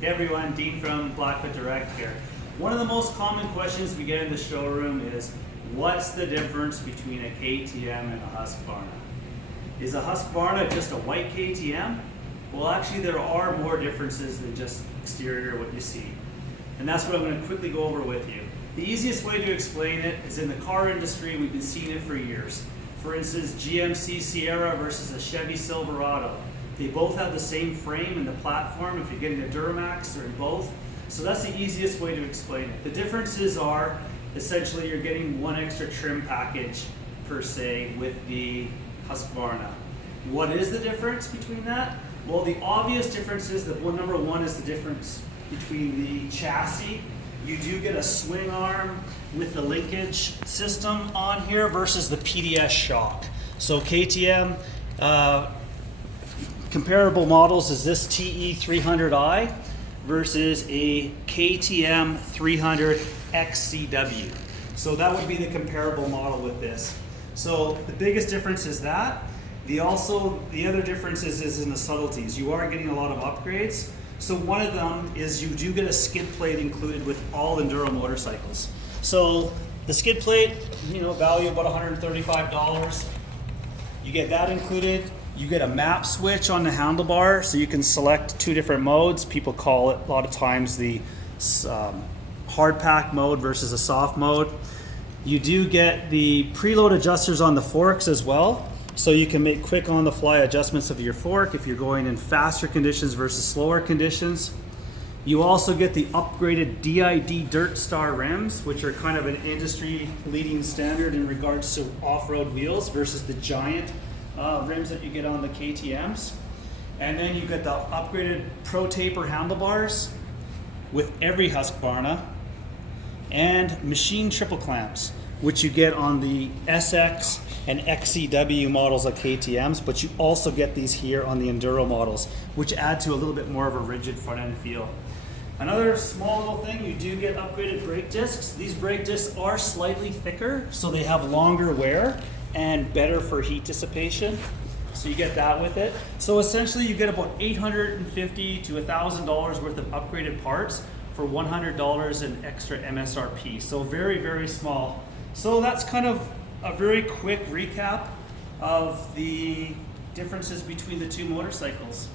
Hey everyone, Dean from Blackfoot Direct here. One of the most common questions we get in the showroom is, what's the difference between a KTM and a Husqvarna? Is a Husqvarna just a white KTM? Well, actually there are more differences than just exterior, what you see. And that's what I'm going to quickly go over with you. The easiest way to explain it is in the car industry, we've been seeing it for years. For instance, GMC Sierra versus a Chevy Silverado. They both have the same frame and the platform if you're getting a Duramax or in both. So that's the easiest way to explain it. The differences are essentially you're getting one extra trim package per se with the Husqvarna. What is the difference between that? Well, the obvious difference is that number one is the difference between the chassis. You do get a swing arm with the linkage system on here versus the PDS shock. So KTM, comparable models is this TE 300i versus a KTM 300 XCW. So that would be the comparable model with this. So the biggest difference is that. The other difference is in the subtleties. You are getting a lot of upgrades. So one of them is you do get a skid plate included with all enduro motorcycles. So the skid plate, value about $135. You get that included. You get a map switch on the handlebar, so you can select two different modes. People call it a lot of times the hard pack mode versus a soft mode. You do get the preload adjusters on the forks as well, so you can make quick on the fly adjustments of your fork if you're going in faster conditions versus slower conditions. You also get the upgraded DID Dirt Star rims, which are kind of an industry leading standard in regards to off-road wheels versus the giant rims that you get on the KTMs. And then you get the upgraded Pro Taper handlebars with every Husqvarna, and machine triple clamps, which you get on the SX and XCW models of KTMs, but you also get these here on the Enduro models, which add to a little bit more of a rigid front end feel. Another small little thing, you do get upgraded brake discs. These brake discs are slightly thicker, so they have longer wear and better for heat dissipation. So you get that with it. So essentially you get about $850 to $1,000 worth of upgraded parts for $100 in extra MSRP. So very, very small. So that's kind of a very quick recap of the differences between the two motorcycles.